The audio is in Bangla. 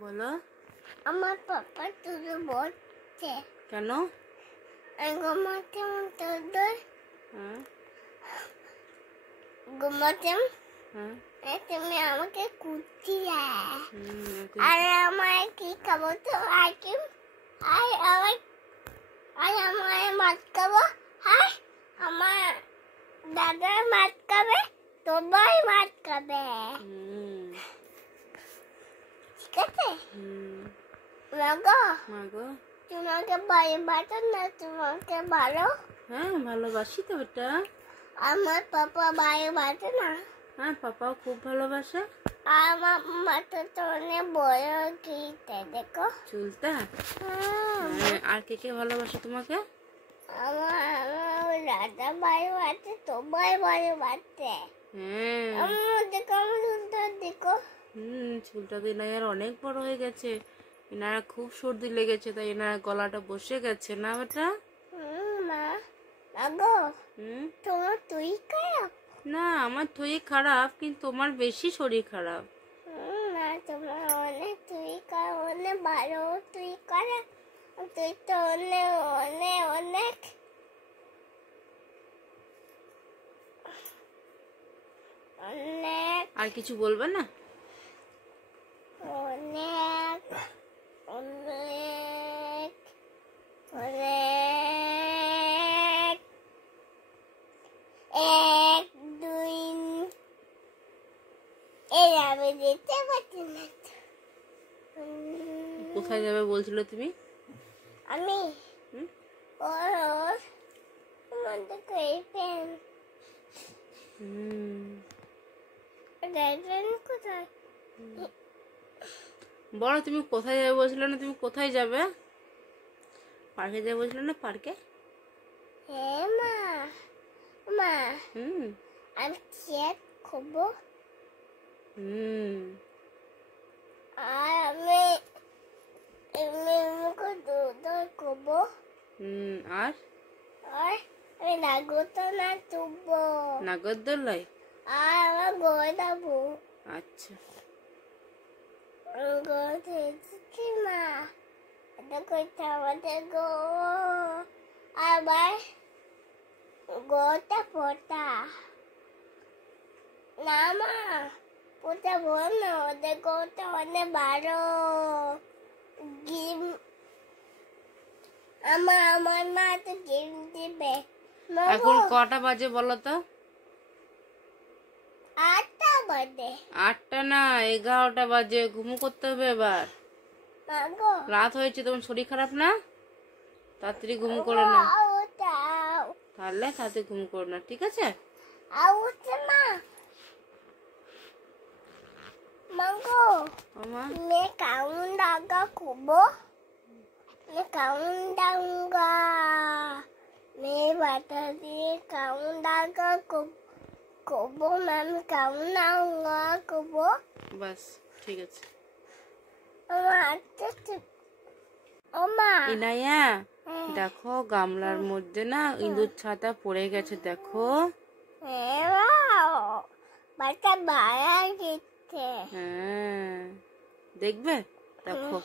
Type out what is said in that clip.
বলো। আমার পাপা তুই বলছে কেন? ঘুমাতে তোদের ঘুমাতে তুমি আমাকে কুচিয়ে আর আমার কি খাবো তো আইসক্রিম আর আমার মাছ খাবো। হ্যাঁ, আমার দাদার মাছ খাবে, তোমার মাছ খাবে। ঠিক আছে মাগো? তোমাকে ভালোবাসো না? তোমাকে ভালো? হ্যাঁ, ভালোবাসি তো বেটা। আমার পাপা ভালোবাসে না? হ্যাঁ, পাপাও খুব ভালোবাসে। আমার মাথা তো অনেক বড় গিয়েছে, দেখো চুলটা। আর কে কে ভালোবাসে তোমাকে? আমার দাদা ভালোবাসে, তোমার ভালোবাসে। আমার দেখো, আমার চুলটা দেখো। চুলটা তো এনার অনেক বড় হয়ে গেছে। এনারা খুব সর্দি লেগেছে, তাই এনার গলাটা বসে গেছে না বেটা? মাগো, তোমার তুই খারাপ না, আমার তুই খারাপ, কিন্তু তোমার বেশি শরীর খারাপ। না, তোমার অনেক তুই খারাপ, অনেক ভালো। তুই খারাপ, তুই তো অনেক অনেক অনেক অনেক। আর কিছু বলবে না? অনেক অনেক অনেক এক দুই এই আমি দিতে পারছি না। কোথায় যাবে বলছিল তুমি? আমি আমাদের গার্লফ্রেন্ড। গার্লফ্রেন্ড কোথায়? বলো, তুমি কোথায় যাবে বলছিলে না? তুমি কোথায় যাবে? পার্কে যাবে বলছিলে না? পার্কে? হ্যাঁ মা, মা আমি কেক খাবো। আর আমি মুখে দুধ খাবো। আর আমি নাগরদোলা তুলবো। নাগরদোলায়? আর আমার ঘরে যাবো। আচ্ছা, ঘরে এসেছি মা, এটা করতে আমাদের গো। আবার গোটা পোটা না মা, পোটা বল না, ওদের গোটা অনেক ভালো। গিম আমার মা তো গিম দিবে। এখন কটা বাজে বলো তো? 8টা বাজে। 8টা না, 11টা বাজে। ঘুমো করতে হবে এবার। রাত হয়েছে, তোমার শরীর খারাপ না? তাড়াতাড়ি ঘুম করো না, তাহলে তাড়াতাড়ি ঘুম করো না, ঠিক আছে? मैं खाऊंगा खूबो, मैं खाऊंगा, मैं बता दी खाऊंगा खूबो, मैं खाऊंगा खूबो। বাস, ঠিক আছে। ইনায়া, দেখো গামলার মধ্যে না ইঁদুর ছাতা পড়ে গেছে, দেখো। বাচ্চা মারা গেছে। হ্যাঁ, দেখবে? দেখো।